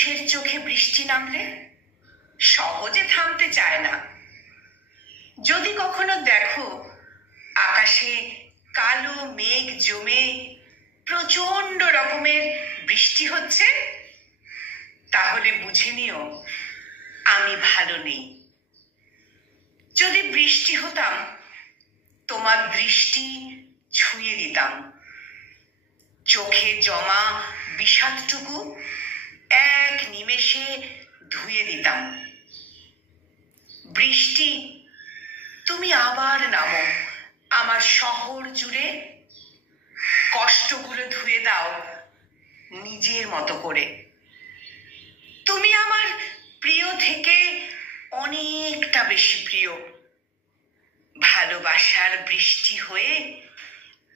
মানুষের চোখে বৃষ্টি নামলে সহজে থামতে চায় না। যদি কখনো দেখো আকাশে কালো মেঘ জমে প্রচন্ড রকমের বৃষ্টি হচ্ছে, তাহলে বুঝে নিও আমি ভালো নেই। যদি বৃষ্টি হতাম, তোমার দৃষ্টি ছুঁয়ে দিতাম, চোখে জমা বিষাদটুকু এক নিমেষে ধুয়ে দিতাম। বৃষ্টি, তুমি আবার নামো আমার শহর জুড়ে, কষ্টগুলো ধুয়ে দাও নিজের মতো করে। তুমি আমার প্রিয় থেকে অনেকটা বেশি প্রিয়। ভালোবাসার বৃষ্টি হয়ে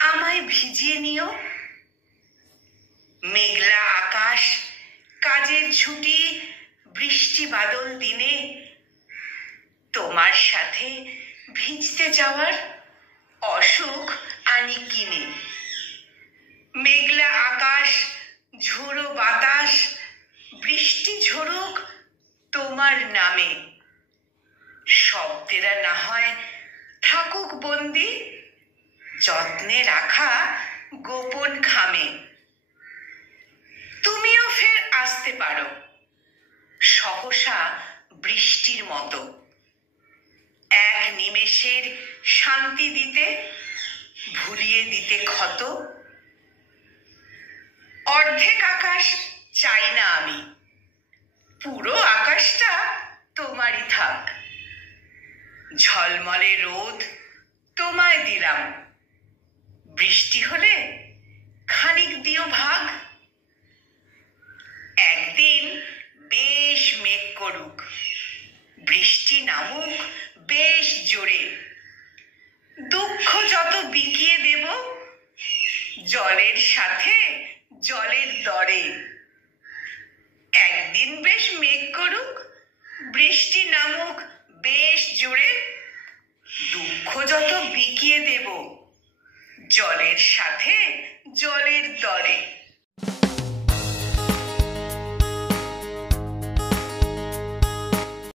আমায় ভিজিয়ে নিও। মেঘলা আকাশ, কাজের ছুটি, বৃষ্টি বাদল দিনে তোমার সাথে ভিজতে যাওয়ার অসুখ আনি কিনে। মেঘলা আকাশ, ঝোড়ো বাতাস, বৃষ্টি ঝরুক তোমার নামে। শব্দেরা না হয় থাকুক বন্দি যত্নে রাখা গোপন খামে। তুমিও ফের আসতে পারো সহসা বৃষ্টির মতো, এক নিমেষের শান্তি দিতে, ভুলিয়ে দিতে ক্ষত। অর্ধেক আকাশ চাই না আমি, পুরো আকাশটা তোমারই থাক। ঝলমলে রোদ তোমায় দিলাম, বৃষ্টি হলে খানিক দিও ভাগ। একদিন বেশ মেঘ করুক, বৃষ্টি নামুক বেশ জোরে, দুঃখ যত বিকিয়ে দেব জলের সাথে জলের দরে। একদিন বেশ মেঘ করুক, বৃষ্টি নামুক বেশ জোরে, দুঃখ যত বিকিয়ে দেব জলের সাথে জলের দরে।